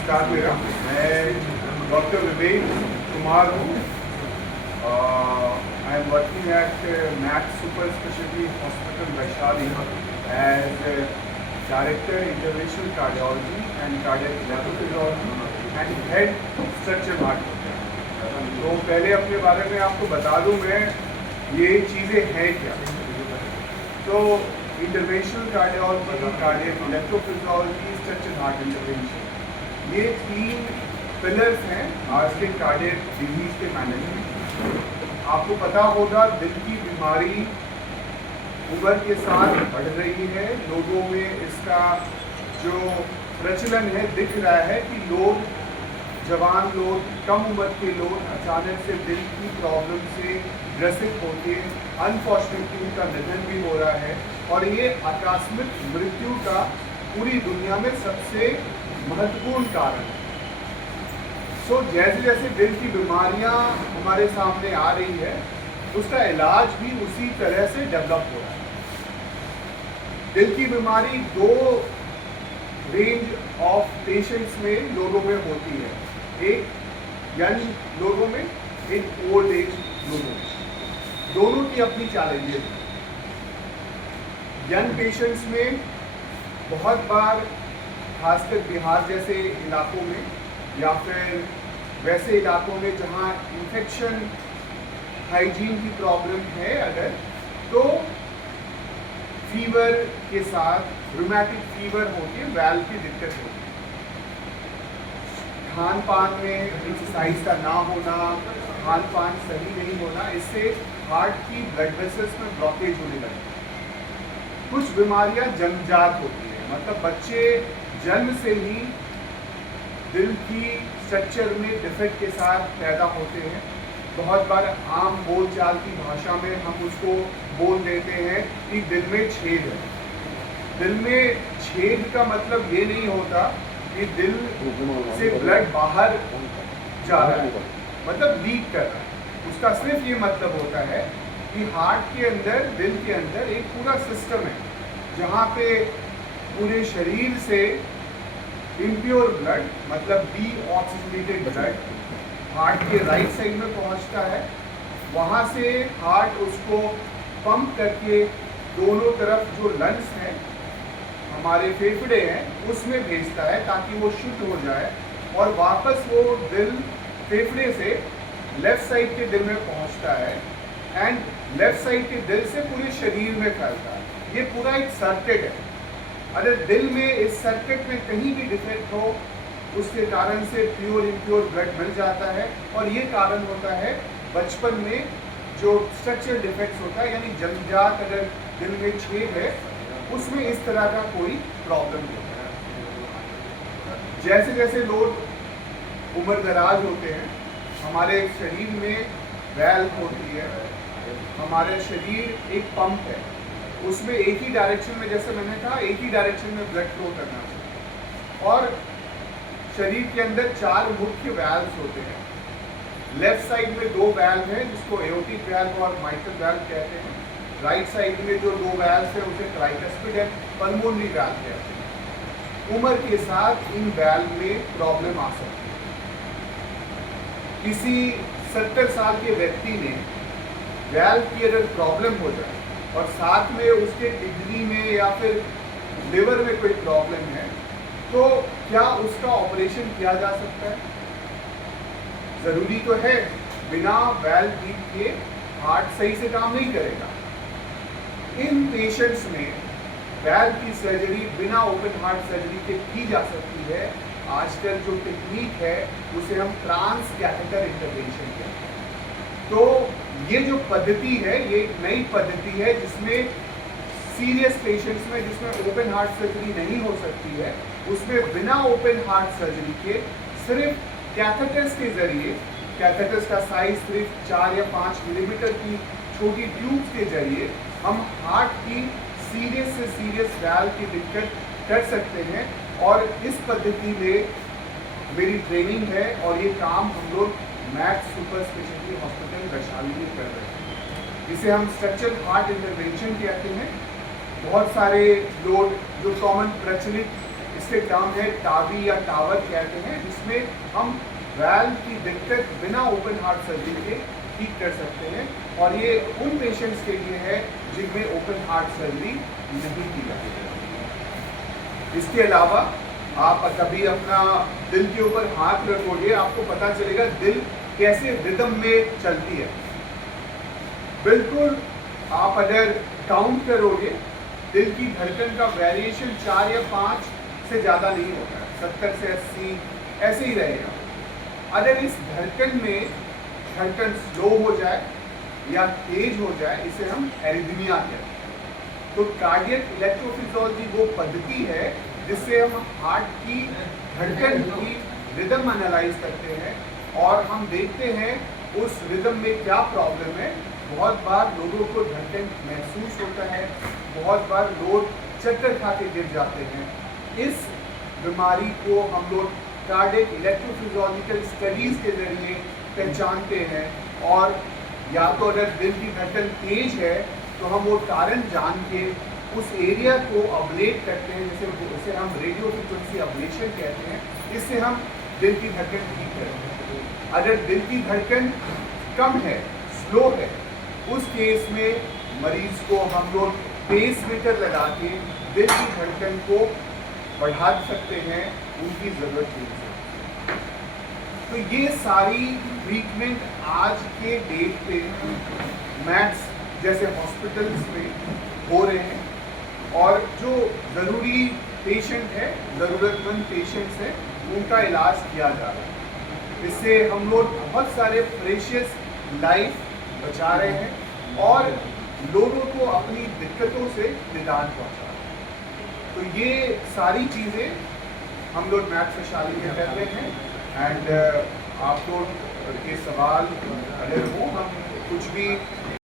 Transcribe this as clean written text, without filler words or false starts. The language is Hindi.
नमस्कार मेरा मैं डॉक्टर विवेक कुमार हूँ। I am working at Max super speciality hospital Vaishali as director interventional cardiology and cardiac electrophysiology and head structural heart. तो पहले अपने बारे में आपको बता दूं मैं ये चीज़ें हैं क्या। तो interventional cardiology, cardiac electrophysiology, structural heart intervention, ये 3 पिलर्स हैं आज के कार्डियक डिजीज के मैनेजमेंट। आपको पता होगा दिल की बीमारी उम्र के साथ बढ़ रही है। लोगों में इसका जो प्रचलन है दिख रहा है कि लोग, जवान लोग, कम उम्र के लोग अचानक से दिल की प्रॉब्लम से ग्रसित होते हैं। अनफॉर्चुनेटली उनका निधन भी हो रहा है और ये आकस्मिक मृत्यु का पूरी दुनिया में सबसे महत्वपूर्ण कारण है। सो जैसे जैसे दिल की बीमारियां हमारे सामने आ रही है उसका इलाज भी उसी तरह से डेवलप हो रहा है। दिल की बीमारी 2 रेंज ऑफ पेशेंट्स में लोगों में होती है, एक यंग लोगों में, एक ओल्ड एज लोगों में। दोनों की अपनी चैलेंजेस हैं। यंग पेशेंट्स में बहुत बार खासकर बिहार जैसे इलाकों में या फिर वैसे इलाकों में जहाँ इन्फेक्शन हाइजीन की प्रॉब्लम है अगर, तो फीवर के साथ रूमेटिक फीवर होती है, वैल्व की दिक्कत होती है। खान पान में एक्सरसाइज का ना होना, खान पान सही नहीं होना, इससे हार्ट की ब्लड वेसल्स में ब्लॉकेज होने लगती है। कुछ बीमारियां जन्मजात होती है, मतलब बच्चे जन्म से ही दिल की स्ट्रक्चर में डिफेक्ट के साथ पैदा होते हैं। बहुत बार आम बोलचाल की भाषा में हम उसको बोल देते हैं कि दिल में छेद है। दिल में छेद का मतलब ये नहीं होता कि दिल से ब्लड बाहर जा रहा है, मतलब लीक कर रहा है। उसका सिर्फ ये मतलब होता है कि हार्ट के अंदर, दिल के अंदर एक पूरा सिस्टम है जहाँ पे पूरे शरीर से इम्प्योर ब्लड, मतलब डीऑक्सीजनेटेड ब्लड हार्ट के राइट साइड में पहुँचता है। वहाँ से हार्ट उसको पंप करके दोनों तरफ जो लंग्स हैं, हमारे फेफड़े हैं, उसमें भेजता है ताकि वो शुद्ध हो जाए और वापस वो दिल फेफड़े से लेफ्ट साइड के दिल में पहुंचता है एंड लेफ्ट साइड के दिल से पूरे शरीर में फैलता है। ये पूरा एक सर्किट है। अगर दिल में इस सर्किट में कहीं भी डिफेक्ट हो उसके कारण से प्योर इम्प्योर ब्लड मिल जाता है और ये कारण होता है बचपन में जो स्ट्रक्चरल डिफेक्ट्स होता है, यानी जन्मजात अगर दिल में छेद है उसमें इस तरह का कोई प्रॉब्लम होता है। जैसे जैसे लोग उम्र दराज होते हैं, हमारे शरीर में वैल्व होती है, हमारे शरीर एक पंप है, उसमें एक ही डायरेक्शन में, जैसे मैंने कहा, एक ही डायरेक्शन में ब्लड फ्लो करना चाहिए। और शरीर के अंदर 4 मुख्य वैल्व्स होते हैं। लेफ्ट साइड में 2 वैल्व हैं जिसको एओर्टिक वैल्व और माइट्रल वैल्व कहते हैं। राइट साइड में जो 2 वैल्व्स हैं उसे ट्राइकस्पिड एंड पल्मोनरी वैल्व कहते हैं। उम्र के साथ इन वैल्व में प्रॉब्लम आ सकती है। किसी 70 साल के व्यक्ति ने वैल्व की अगर प्रॉब्लम हो जाए और साथ में उसके किडनी में या फिर लिवर में कोई प्रॉब्लम है, तो क्या उसका ऑपरेशन किया जा सकता है? जरूरी तो है, बिना वैल्व ठीक के हार्ट सही से काम नहीं करेगा। इन पेशेंट्स में वैल्व की सर्जरी बिना ओपन हार्ट सर्जरी के की जा सकती है। आजकल जो टेक्निक है उसे हम ट्रांस कैथेटर इंटरवेंशन कहते हैं। तो ये जो पद्धति है ये एक नई पद्धति है जिसमें सीरियस पेशेंट्स में जिसमें ओपन हार्ट सर्जरी नहीं हो सकती है, उसमें बिना ओपन हार्ट सर्जरी के सिर्फ कैथेटर्स के जरिए, कैथेटर्स का साइज सिर्फ 4 या 5 मिलीमीटर की छोटी ट्यूब्स के जरिए हम हार्ट की सीरियस से सीरियस वैल्व की दिक्कत कर सकते हैं। और इस पद्धति में मेरी ट्रेनिंग है और ये काम हम लोग max super speciality hospital Vaishali में कर रहे हैं। इसे हम स्ट्रक्चरल हार्ट इंटरवेंशन कहते हैं। बहुत सारे लोग जो कॉमन प्रचलित से टर्म है टावी या टावर कहते हैं, जिसमें हम वैल्व की दिक्कत बिना ओपन हार्ट सर्जरी के ठीक कर सकते हैं, और ये उन पेशेंट्स के लिए है जिनमें ओपन हार्ट सर्जरी नहीं की जाती है। इसके अलावा आप कभी अपना दिल के ऊपर हाथ रखोगे, आपको पता चलेगा दिल कैसे रिदम में चलती है। बिल्कुल आप अगर काउंट करोगे, दिल की धड़कन का वेरिएशन 4 या 5 से ज़्यादा नहीं होता है, 70 से 80 ऐसे ही रहेगा। अगर इस धड़कन में धड़कन स्लो हो जाए या तेज हो जाए, इसे हम एरिथमिया कहते हैं। तो कार्डियक इलेक्ट्रोफिजियोलॉजी वो पद्धति है जिससे हम हार्ट की धड़कन की रिदम एनालाइज करते हैं और हम देखते हैं उस रिदम में क्या प्रॉब्लम है। बहुत बार लोगों को धड़कन महसूस होता है, बहुत बार लोग चक्कर खा के गिर जाते हैं। इस बीमारी को हम लोग कार्डियक इलेक्ट्रोफिजियोलॉजिकल स्टडीज़ के जरिए पहचानते हैं, और या तो अगर दिल की धड़कन तेज है तो हम वो कारण जान के उस एरिया को अबलेट करते हैं, जिसे हम रेडियो फ्रिक्वेंसी अबलेशन कहते हैं। इससे हम दिल की धड़कन ठीक करते हैं। अगर दिल की धड़कन कम है, स्लो है, उस केस में मरीज को हम लोग पेस मेकर लगा के दिल की धड़कन को बढ़ा सकते हैं उनकी ज़रूरत के हिसाब से। तो ये सारी ट्रीटमेंट आज के डेट पे मैक्स जैसे हॉस्पिटल्स में हो रहे हैं, और जो ज़रूरी पेशेंट है, ज़रूरतमंद पेशेंट्स हैं, उनका इलाज किया जा रहा है। इससे हम लोग बहुत सारे प्रेशियस लाइफ बचा रहे हैं और लोगों को अपनी दिक्कतों से निदान पहुंचा रहे हैं। तो ये सारी चीज़ें हम लोग मैथ्स वैशाली में कर रहे हैं। एंड आप लोग के सवाल अगर हो, हम कुछ भी